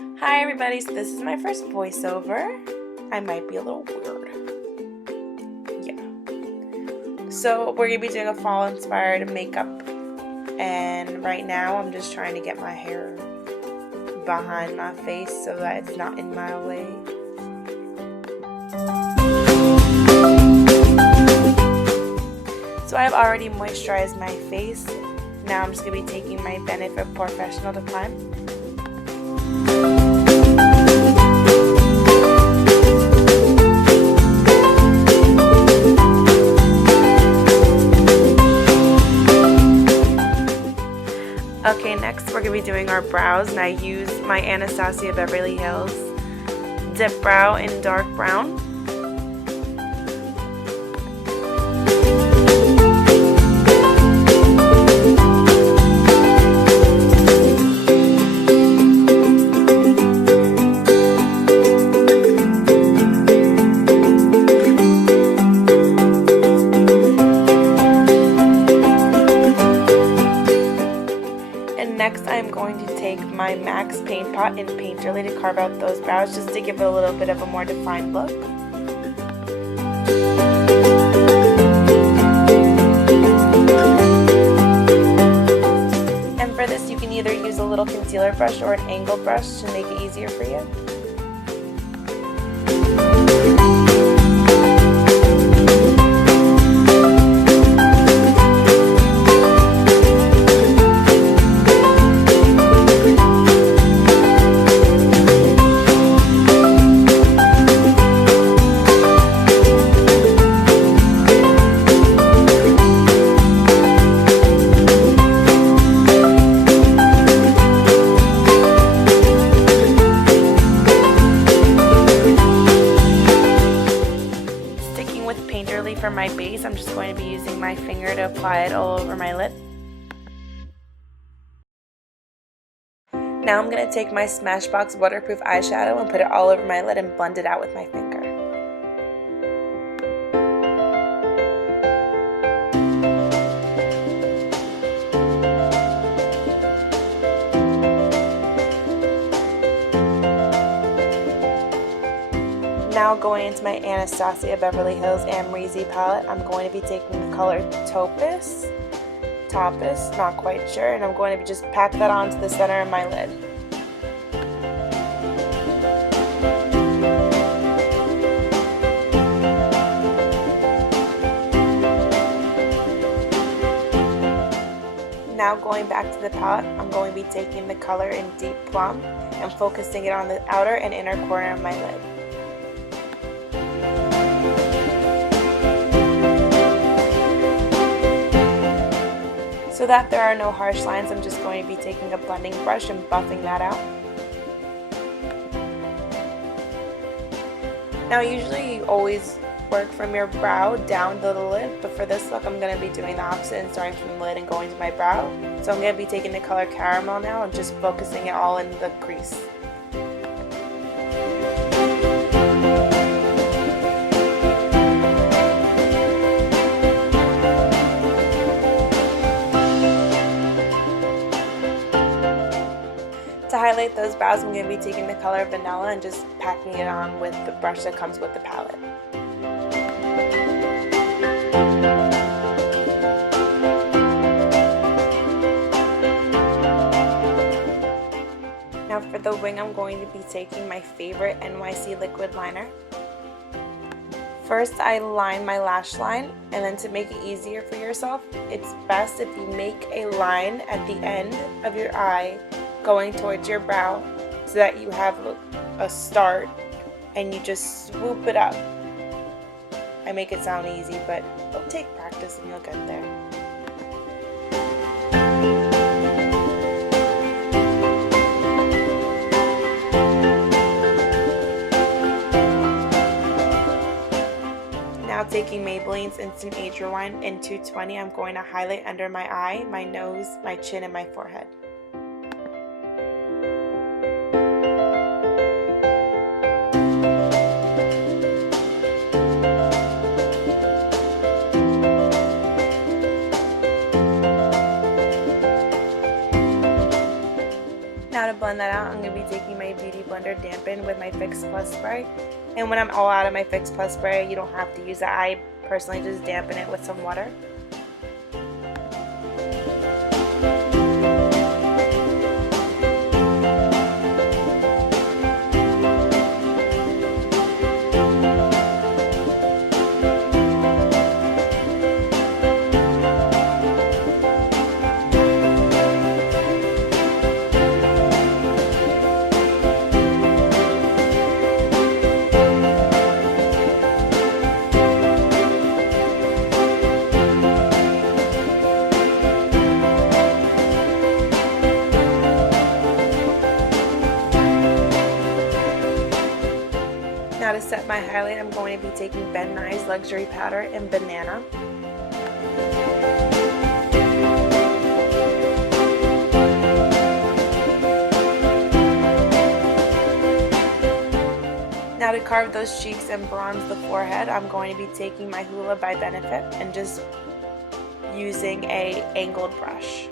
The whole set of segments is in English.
Hi everybody, so this is my first voiceover. I might be a little weird. Yeah. So we're going to be doing a fall inspired makeup. And right now I'm just trying to get my hair behind my face so that it's not in my way. So I've already moisturized my face. Now I'm just going to be taking my Benefit Professional to prime. Okay, next we're going to be doing our brows, and I use my Anastasia Beverly Hills Dip Brow in dark brown. Next, I'm going to take my MAC's paint pot and Painterly to carve out those brows just to give it a little bit of a more defined look. And for this, you can either use a little concealer brush or an angled brush to make it easier for you. Painterly for my base, I'm just going to be using my finger to apply it all over my lid. Now I'm going to take my Smashbox waterproof eyeshadow and put it all over my lid and blend it out with my finger. Now going into my Anastasia Beverly Hills Amrezy palette, I'm going to be taking the color Topaz, not quite sure, and I'm going to just pack that onto the center of my lid. Now going back to the palette, I'm going to be taking the color in Deep Plum and focusing it on the outer and inner corner of my lid. So that there are no harsh lines, I'm just going to be taking a blending brush and buffing that out. Now usually you always work from your brow down to the lid, but for this look I'm going to be doing the opposite and starting from the lid and going to my brow. So I'm going to be taking the color Caramel now and just focusing it all in the crease. To highlight those brows, I'm going to be taking the color Vanilla and just packing it on with the brush that comes with the palette. Now for the wing, I'm going to be taking my favorite NYC liquid liner. First, I line my lash line, and then to make it easier for yourself, it's best if you make a line at the end of your eye going towards your brow so that you have a start and you just swoop it up. I make it sound easy, but it'll take practice and you'll get there. Now taking Maybelline's Instant Age Rewind in 220, I'm going to highlight under my eye, my nose, my chin, and my forehead. Now to blend that out, I'm going to be taking my Beauty Blender Dampen with my Fix Plus spray. And when I'm all out of my Fix Plus spray, you don't have to use that. I personally just dampen it with some water. Now to set my highlight, I'm going to be taking Ben Nye's Luxury Powder in Banana. Now to carve those cheeks and bronze the forehead, I'm going to be taking my Hoola by Benefit and just using a angled brush.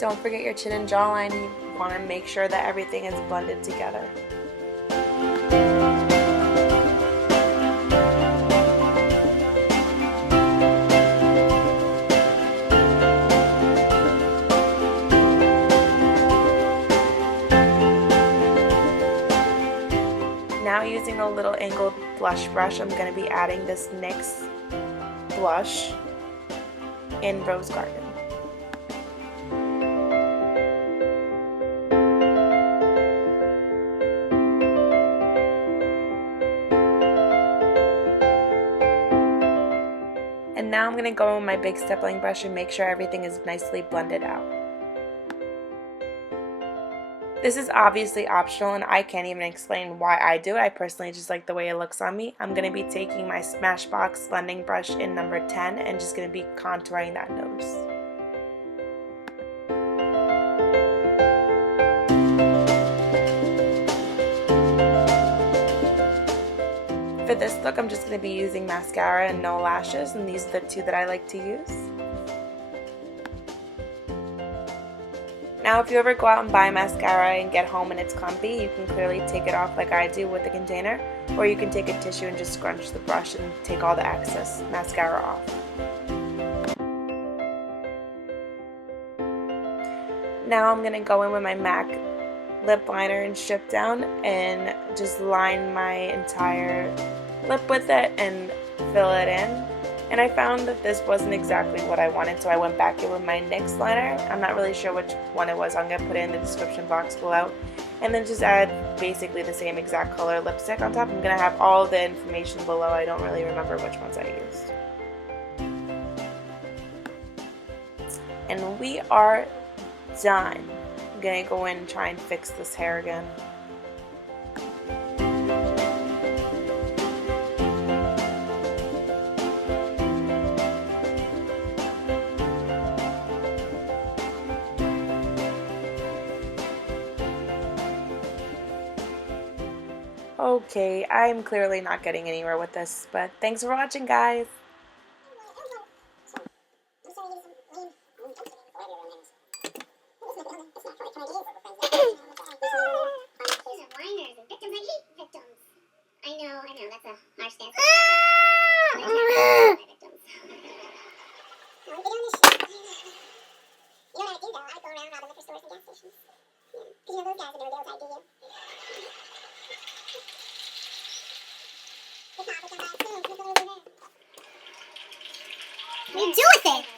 Don't forget your chin and jawline. You want to make sure that everything is blended together. Now using a little angled blush brush, I'm going to be adding this NYX blush in Rose Garden. And now I'm going to go in with my big stippling brush and make sure everything is nicely blended out. This is obviously optional and I can't even explain why I do it. I personally just like the way it looks on me. I'm going to be taking my Smashbox blending brush in number 10 and just going to be contouring that nose. For this look, I'm just going to be using mascara and no lashes, and these are the two that I like to use. Now if you ever go out and buy mascara and get home and it's clumpy, you can clearly take it off like I do with the container, or you can take a tissue and just scrunch the brush and take all the excess mascara off. Now I'm going to go in with my MAC lip liner and strip down and just line my entire lip with it and fill it in. And I found that this wasn't exactly what I wanted, so I went back in with my NYX liner. I'm not really sure which one it was. I'm going to put it in the description box below. And then just add basically the same exact color lipstick on top. I'm going to have all the information below. I don't really remember which ones I used. And we are done. I'm going to go in and try and fix this hair again. Okay, I'm clearly not getting anywhere with this, but thanks for watching, guys. I know, that's a harsh stance. You know what I do though? I go around all the liquor stores and gas stations. Yeah. Because you know those guys are never deals I do you. If not, we come back soon. What do you do with it?